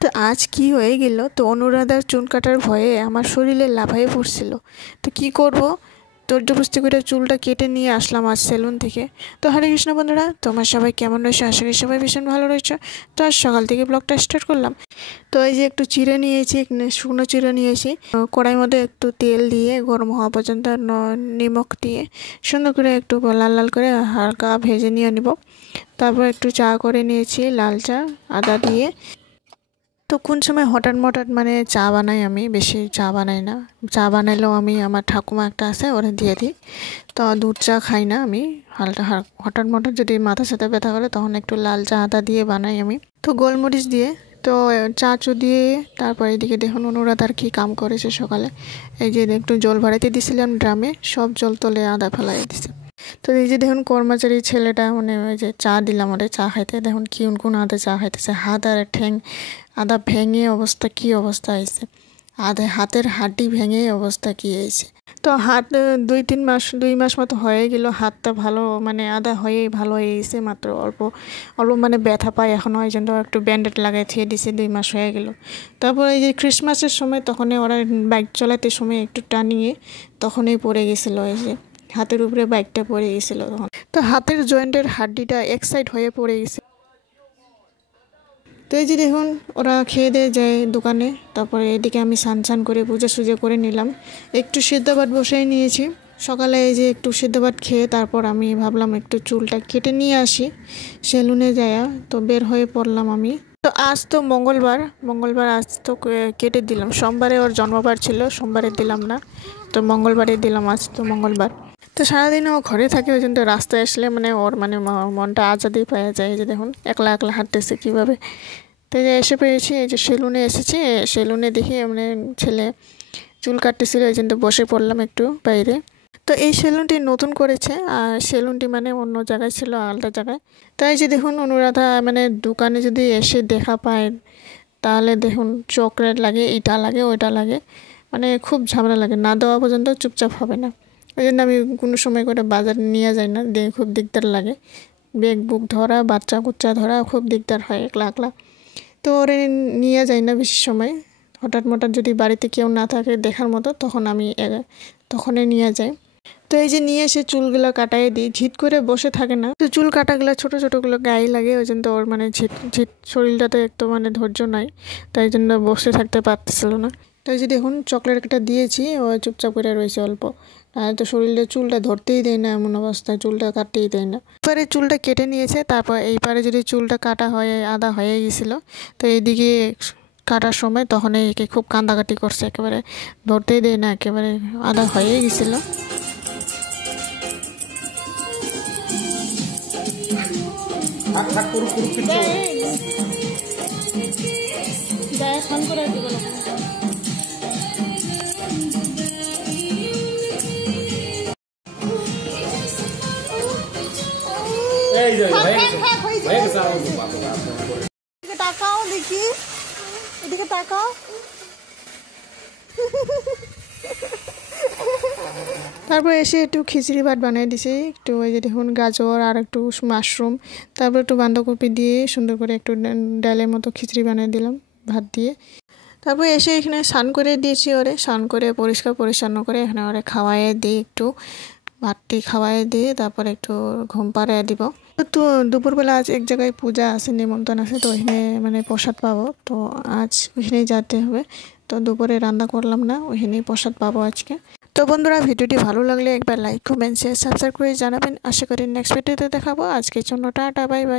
তো আজ কি হয়ে গেল, তো অনুরাধার চুল কাটার ভয়ে আমার শরীরে লাফাইয়ে পড়ছিল। তো কি করব, জবরদস্তি করে চুলটা কেটে নিয়ে আসলাম আজ সেলুন থেকে। তো হরে কৃষ্ণ বন্ধুরা, তোমার সবাই কেমন রয়েছে? আশা করি সবাই ভীষণ ভালো রয়েছে। তো আজ সকাল থেকে ব্লগটা স্টার্ট করলাম। তো এই যে একটু চিড়ে নিয়েছি, শুকনো চিড়ে নিয়েছি। কড়াইয়ের মধ্যে একটু তেল দিয়ে গরম হওয়া পর্যন্ত নিমখ দিয়ে সুন্দর করে একটু লাল লাল করে হালকা ভেজে নিয়ে নিব। তারপর একটু চা করে নিয়েছি, লাল চা আদা দিয়ে। তো কোন সময় হঠাৎ মানে চা বানাই, আমি বেশি চা বানাই না। চা বানাইলেও আমি আমার ঠাকুমা একটা আছে, ওরা দিয়ে দিই। তো দুধ চা খাই না আমি। হালকা হঠাৎ যদি মাথার সাথে ব্যথা করে তখন একটু লাল চা আদা দিয়ে বানাই আমি, তো গোলমরিচ দিয়ে। তো চা দিয়ে তারপর এদিকে দেখুন অনুরাধ আর কি কাম করেছে সকালে। এই যে একটু জল ভাড়াইতে দিছিলাম ড্রামে, সব জল তলে আদা ফেলাই দিছে। তো এই যে দেখুন কর্মচারী ছেলেটা, মানে ওই যে চা দিলাম ওরে চা খাইতে, দেখুন কোন আদা চা খাইতেছে। হাত আর ঠ্যাং আদা ভেঙে অবস্থা, কি অবস্থা হয়েছে। হাতের হাড্ডি ভেঙে অবস্থা কি হয়েছে। তো হাত 2 মাস মতো হয়ে গেল, হাতটা ভালো মানে আদা হয়ে ভালো হয়ে গেছে। মাত্র অল্প মানে ব্যথা পায় এখনও, এই জন্য একটু ব্যান্ডেড লাগাই থিয়ে দিছে। 2 মাস হয়ে গেল। তারপর এই যে ক্রিসমাসের সময় তখনই ওরা বাইক চালাতে সময় একটু টানিয়ে তখনই পড়ে গেছিলো, এই যে হাতের উপরে বাইকটা পড়ে গেছিলো তখন। তো হাতের জয়েন্টের হাড্ডিটা এক সাইড হয়ে পড়ে গেছে। তো এই যে দেখুন ওরা খেয়ে দিয়ে যায় দোকানে। তারপরে এদিকে আমি স্নান করে পূজা সুজা করে নিলাম। একটু সিদ্ধ ভাত বসাই নিয়েছি সকালে। এই যে একটু সিদ্ধ ভাত খেয়ে তারপর আমি ভাবলাম একটু চুলটা কেটে নিয়ে আসি সেলুনে যায়া। তো বের হয়ে পড়লাম আমি। তো আজ তো মঙ্গলবার আজ তো কেটে দিলাম। সোমবারে ওর জন্মবার ছিল, সোমবারে দিলাম না, তো মঙ্গলবারে দিলাম। আজ তো মঙ্গলবার। তো সারাদিন ও ঘরে থাকে, ওই জন্য রাস্তায় আসলে মানে ওর মানে মনটা আজাদি পাওয়া যায়। এই যে দেখুন একলা হাঁটতেছে কীভাবে। তো এই যে এসে পেয়েছি, এই যে সেলুনে এসেছি। সেলুনে দেখি মানে ছেলে চুল কাটতেছিল, এই জন্য বসে পড়লাম একটু বাইরে। তো এই সেলুনটি নতুন করেছে, আর সেলুনটি মানে অন্য জায়গায় ছিল, আলাদা জায়গায়। তাই যে দেখুন অনুরাধা মানে দোকানে যদি এসে দেখা পায় তাহলে দেখুন চকলেট লাগে, এটা লাগে, ওইটা লাগে, মানে খুব ঝামেলা লাগে। না দেওয়া পর্যন্ত চুপচাপ হবে না। ওই জন্য আমি কোনো সময় করে বাজারে নিয়ে যাই না, দিয়ে খুব দিকদার লাগে। ব্যাগ বুক ধরা, বাচ্চা কুচ্চা ধরা খুব দিকদার হয় একলা। তো ওরে নিয়ে যাই না বেশি সময়। হঠাৎ যদি বাড়িতে কেউ না থাকে দেখার মতো, তখন আমি তখনই নিয়ে যাই। তো এই যে নিয়ে এসে চুলগুলো কাটাই দিই। ঝিট করে বসে থাকে না, তো চুল কাটাগুলো ছোটোগুলো গায়ে লাগে। ওই জন্য ওর মানে ঝিট শরীরটাতে একটু মানে ধৈর্য নাই, তাই জন্য বসে থাকতে পারতেছিল না। তো এই যে দেখুন চকলেট একটা দিয়েছি, ও চুপচাপ করে রয়েছে অল্প। তো শরীরে চুলটা ধরতেই দেয় না, এমন অবস্থায় চুলটা কাটতেই দেয় না। এবারে চুলটা কেটে নিয়েছে, তারপর এইবারে যদি চুলটা কাটা হয়ে আদা হয়ে গেছিলো, তো এইদিকে কাটার সময় তখন একে খুব কান্দাকাটি করছে, একেবারে ধরতেই দেয় না, একেবারে আদা হয়ে গেছিলো। তাকাও দেখি, এদিকে তাকাও। তারপর এসে একটু খিচুড়ি ভাত বানিয়ে দিছি। একটু ওই যে দেখুন গাজর আর একটু মাশরুম, তারপর একটু বাঁধাকপি দিয়ে সুন্দর করে একটু ডালের মতো খিচুড়ি বানিয়ে দিলাম ভাত দিয়ে। তারপর এসে এখানে স্নান করে দিয়েছি ওরে, স্নান করে পরিষ্কার করে এখানে ওরে খাওয়াইয়ে দিই, একটু ভাতটি খাওয়াই দিয়ে তারপর একটু ঘুম পাড়িয়ে দিব। তো দুপুরবেলা আজ এক জায়গায় পূজা আছে, নিমন্ত্রণ আছে, তো ওইখানে মানে প্রসাদ পাবো। তো আজ ওইখানেই যেতে হবে। তো দুপুরে রান্না করলাম না, ওইখানেই প্রসাদ পাবো আজকে। তো বন্ধুরা, ভিডিওটি ভালো লাগলে একবার লাইক, কমেন্ট, শেয়ার, সাবস্ক্রাইব করে জানাবেন। আশা করি নেক্সট ভিডিওতে দেখাবো। আজকের জন্য টাটা, বাই বাই।